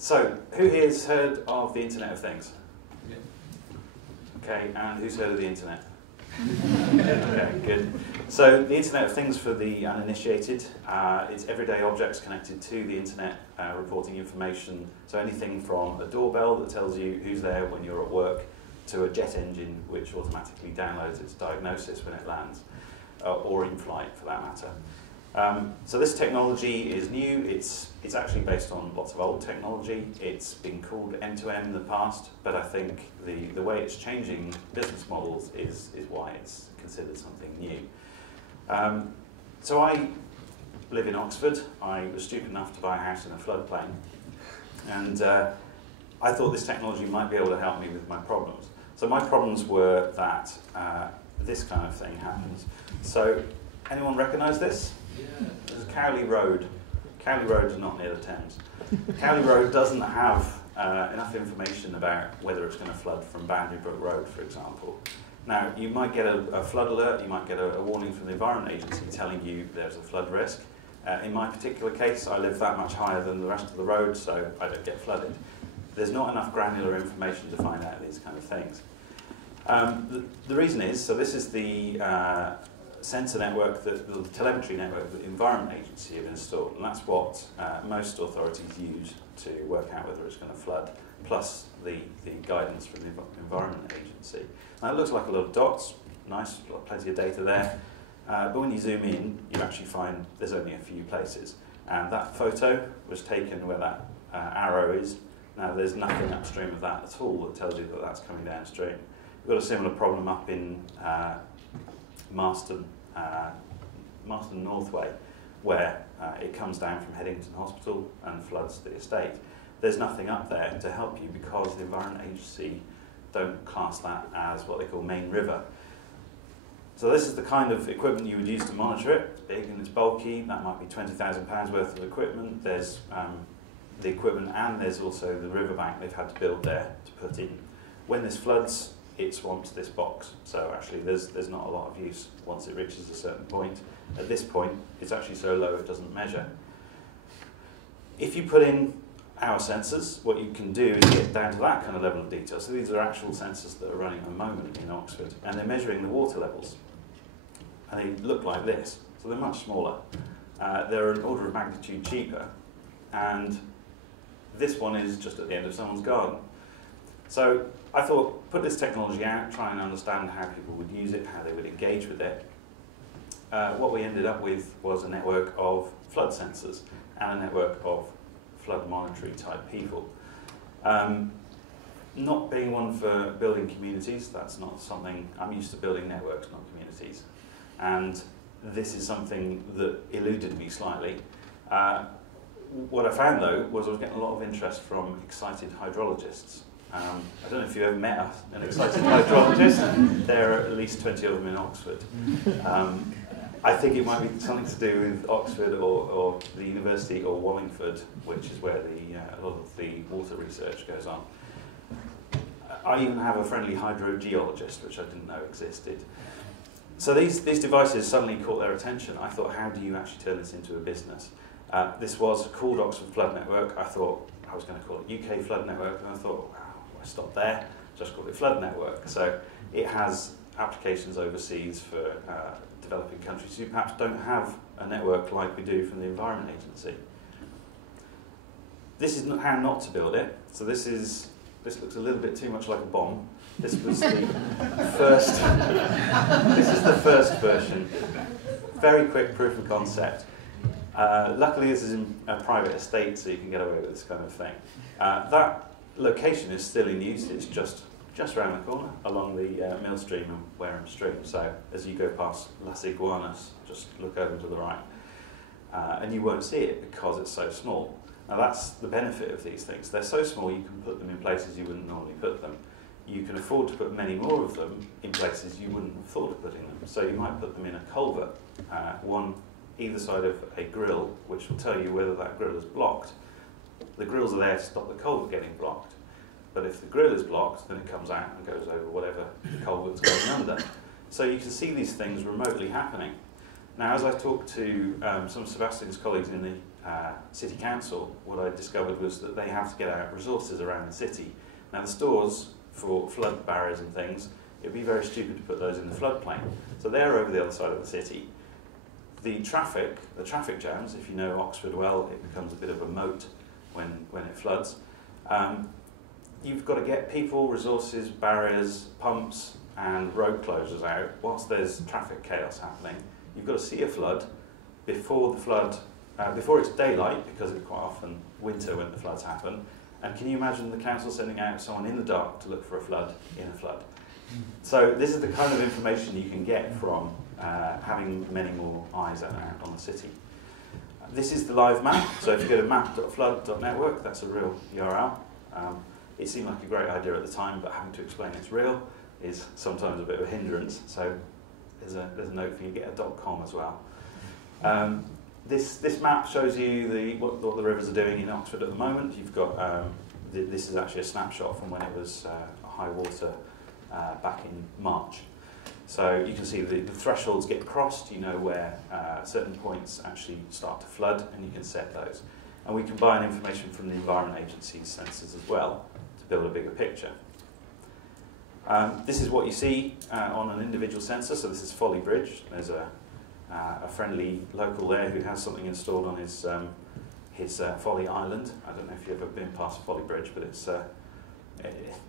So, who here has heard of the Internet of Things? Yeah. Okay, and who's heard of the Internet? Okay, good. So, the Internet of Things for the uninitiated, it's everyday objects connected to the Internet, reporting information. So anything from a doorbell that tells you who's there when you're at work, to a jet engine which automatically downloads its diagnosis when it lands, or in flight for that matter. So this technology is new. It's actually based on lots of old technology. It's been called M2M in the past, but I think the way it's changing business models is why it's considered something new. So I live in Oxford. I was stupid enough to buy a house in a floodplain, and I thought this technology might be able to help me with my problems. So my problems were that this kind of thing happens. So anyone recognise this? This is Cowley Road. Cowley Road is not near the Thames. Cowley Road doesn't have enough information about whether it's going to flood from Boundary Brook Road, for example. Now, you might get a flood alert, you might get a warning from the Environment Agency telling you there's a flood risk. In my particular case, I live that much higher than the rest of the road, so I don't get flooded. There's not enough granular information to find out these kind of things. The reason is, so this is the sensor network, the telemetry network that the Environment Agency have installed, and that's what most authorities use to work out whether it's going to flood, plus the guidance from the Environment Agency. Now it looks like a lot of dots, nice, plenty of data there, but when you zoom in, you actually find there's only a few places. And that photo was taken where that arrow is. Now there's nothing upstream of that at all that tells you that that's coming downstream. We've got a similar problem up in Marston Northway, where it comes down from Headington Hospital and floods the estate. There's nothing up there to help you because the Environment Agency don't class that as what they call main river. So this is the kind of equipment you would use to monitor it. It's big and it's bulky. That might be £20,000 worth of equipment. There's the equipment and there's also the riverbank they've had to build there to put in. When this floods, it swamps this box. So actually there's not a lot of use once it reaches a certain point. At this point, it's actually so low it doesn't measure. If you put in our sensors, what you can do is get down to that kind of level of detail. So these are actual sensors that are running at the moment in Oxford, and they're measuring the water levels. And they look like this, so they're much smaller. They're an order of magnitude cheaper, and this one is just at the end of someone's garden. So I thought, put this technology out, try and understand how people would use it, how they would engage with it. What we ended up with was a network of flood sensors and a network of flood monitoring type people. Not being one for building communities, that's not something, I'm used to building networks, not communities. And this is something that eluded me slightly. What I found though was I was getting a lot of interest from excited hydrologists. I don't know if you ever met an excited hydrologist. There are at least 20 of them in Oxford. I think it might be something to do with Oxford or the university or Wallingford, which is where a lot of the water research goes on. I even have a friendly hydrogeologist, which I didn't know existed. So these devices suddenly caught their attention. I thought, how do you actually turn this into a business? This was called Oxford Flood Network. I thought I was going to call it UK Flood Network, and I thought, wow, I stopped there, just call it Flood Network. So it has applications overseas for developing countries who perhaps don't have a network like we do from the Environment Agency. This is how not to build it. So this looks a little bit too much like a bomb. This was the first. This is the first version. Very quick proof of concept. Luckily, this is in a private estate, so you can get away with this kind of thing. That location is still in use. It's just around the corner along the Mill Stream and Wareham Stream. So as you go past Las Iguanas, just look over to the right. And you won't see it because it's so small. Now that's the benefit of these things. They're so small you can put them in places you wouldn't normally put them. You can afford to put many more of them in places you wouldn't have thought of putting them. So you might put them in a culvert, one either side of a grill, which will tell you whether that grill is blocked. The grills are there to stop the culvert getting blocked. But if the grill is blocked, then it comes out and goes over whatever the culvert's going under. So you can see these things remotely happening. Now, as I talked to some of Sebastian's colleagues in the City Council, what I discovered was that they have to get out resources around the city. Now, the stores for flood barriers and things, it would be very stupid to put those in the floodplain. So they're over the other side of the city. The traffic jams, if you know Oxford well, it becomes a bit of a moat when it floods. You've got to get people, resources, barriers, pumps, and road closures out whilst there's traffic chaos happening. You've got to see a flood before the flood, before it's daylight, because it's quite often winter when the floods happen. And can you imagine the council sending out someone in the dark to look for a flood in a flood? So this is the kind of information you can get from having many more eyes out on the city. This is the live map. So if you go to map.flood.network, that's a real URL. It seemed like a great idea at the time, but having to explain it's real is sometimes a bit of a hindrance. So there's a note for you, get a .com as well. This map shows you what the rivers are doing in Oxford at the moment. You've got this is actually a snapshot from when it was high water back in March. So you can see the thresholds get crossed. You know where certain points actually start to flood, and you can set those. And we combine information from the Environment Agency's sensors as well to build a bigger picture. This is what you see on an individual sensor. So this is Folly Bridge. There's a friendly local there who has something installed on his Folly Island. I don't know if you've ever been past Folly Bridge, but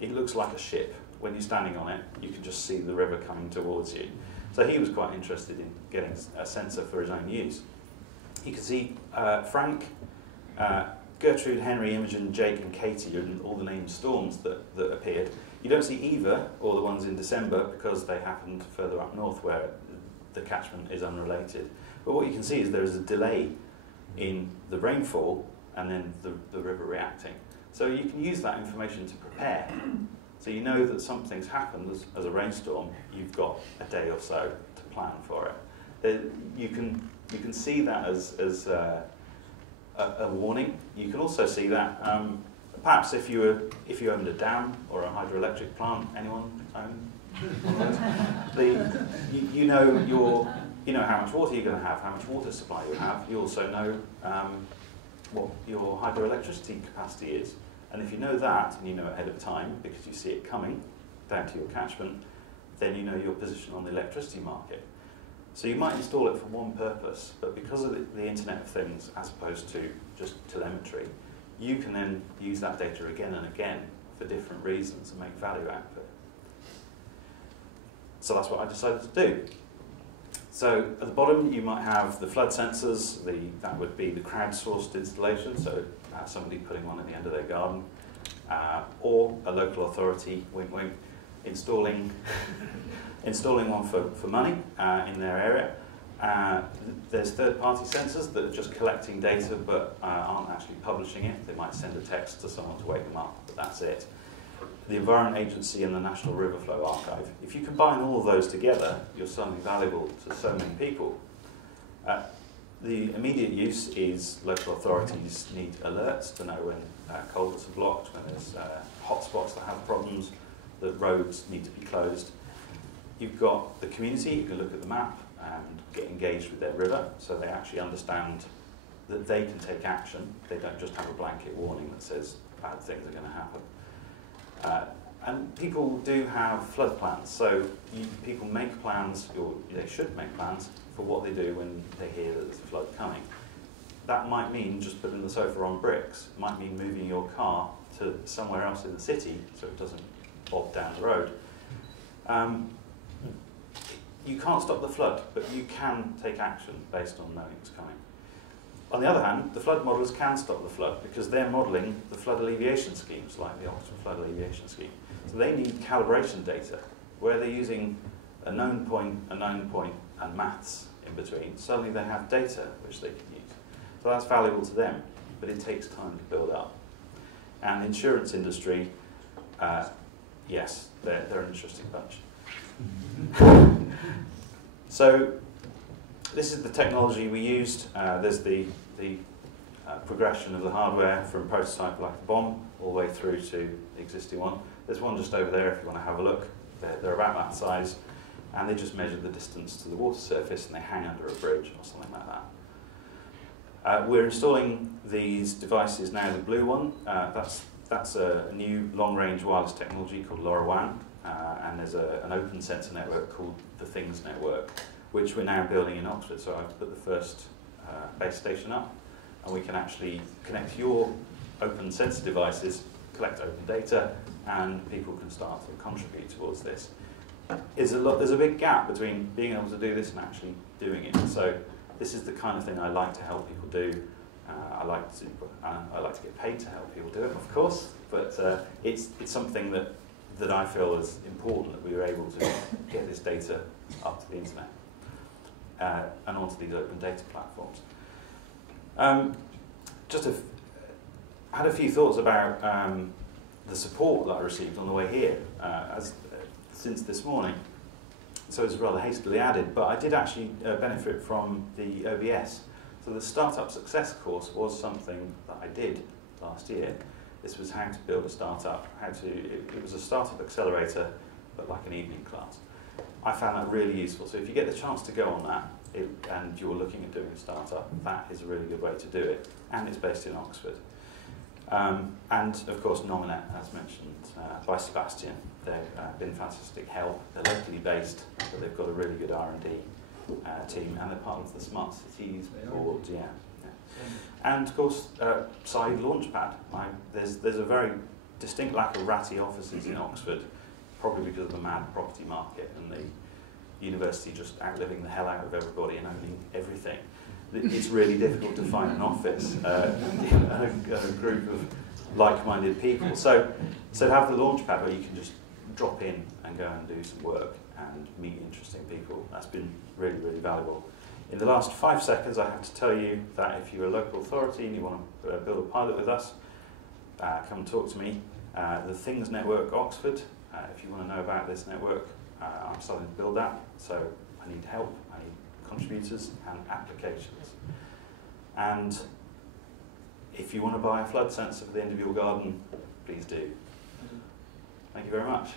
it looks like a ship. When you're standing on it, you can just see the river coming towards you. So he was quite interested in getting a sensor for his own use. You can see Frank, Gertrude, Henry, Imogen, Jake and Katie and all the named storms that appeared. You don't see Eva or the ones in December because they happened further up north where the catchment is unrelated. But what you can see is there is a delay in the rainfall and then the river reacting. So you can use that information to prepare. So you know that something's happened as a rainstorm, you've got a day or so to plan for it. You can see that as a warning. You can also see that perhaps if you owned a dam or a hydroelectric plant, anyone own? You know how much water you're going to have, how much water supply you have. You also know what your hydroelectricity capacity is. And if you know that, and you know ahead of time, because you see it coming down to your catchment, then you know your position on the electricity market. So you might install it for one purpose, but because of the Internet of Things, as opposed to just telemetry, you can then use that data again and again for different reasons and make value out of it. So that's what I decided to do. So at the bottom you might have the flood sensors, that would be the crowdsourced installation, so somebody putting one at the end of their garden, or a local authority, wink wink, installing one for money in their area. There's third-party sensors that are just collecting data but aren't actually publishing it. They might send a text to someone to wake them up, but that's it. The Environment Agency and the National River Flow Archive. If you combine all of those together, you're suddenly valuable to so many people. The immediate use is local authorities need alerts to know when culverts are blocked, when there's hotspots that have problems, that roads need to be closed. You've got the community who can look at the map and get engaged with their river, so they actually understand that they can take action. They don't just have a blanket warning that says bad things are going to happen. And people do have flood plans, so people make plans, or they should make plans, for what they do when they hear that there's a flood coming. That might mean just putting the sofa on bricks. It might mean moving your car to somewhere else in the city so it doesn't bob down the road. You can't stop the flood, but you can take action based on knowing it's coming. On the other hand, the flood modelers can stop the flood because they're modelling the flood alleviation schemes, like the Oxford Flood Alleviation Scheme. So they need calibration data, where they're using a known point, and maths in between. Suddenly they have data which they can use. So that's valuable to them, but it takes time to build up. And the insurance industry, yes, they're an interesting bunch. So this is the technology we used. There's the progression of the hardware from prototype like the bomb all the way through to the existing one. There's one just over there if you want to have a look. They're about that size. and they just measure the distance to the water surface and they hang under a bridge or something like that. We're installing these devices now, the blue one, that's a new long-range wireless technology called LoRaWAN, and there's an open sensor network called the Things Network, which we're now building in Oxford. So I've put the first base station up, and we can actually connect your open sensor devices, collect open data, and people can start to contribute towards this. There's a big gap between being able to do this and actually doing it. So this is the kind of thing I like to help people do. I like to get paid to help people do it, of course, but it's something that I feel is important, that we were able to get this data up to the internet and onto these open data platforms. I had a few thoughts about the support that I received on the way here since this morning. So it's rather hastily added, but I did actually benefit from the OBS. So the Startup Success course was something that I did last year. This was how to build a startup, it was a startup accelerator, but like an evening class. I found that really useful. So if you get the chance to go on that, and you're looking at doing a startup, that is a really good way to do it. And it's based in Oxford. And of course, Nominet, as mentioned by Sebastian, they've been fantastic help. They're locally based, but they've got a really good R&D team, and they're part of the Smart Cities board. Yeah. And of course, side Launchpad. There's a very distinct lack of ratty offices in Oxford, probably because of the mad property market and the university just outliving the hell out of everybody and owning everything. It's really difficult to find an office, a group of like-minded people. So to have the Launchpad where you can just drop in and go and do some work and meet interesting people, that's been really, really valuable. In the last 5 seconds, I have to tell you that if you're a local authority and you want to build a pilot with us, come and talk to me. The Things Network Oxford, if you want to know about this network, I'm starting to build that, so I need help, I need contributors and applications. And if you want to buy a flood sensor for the end of your garden, please do. Thank you very much.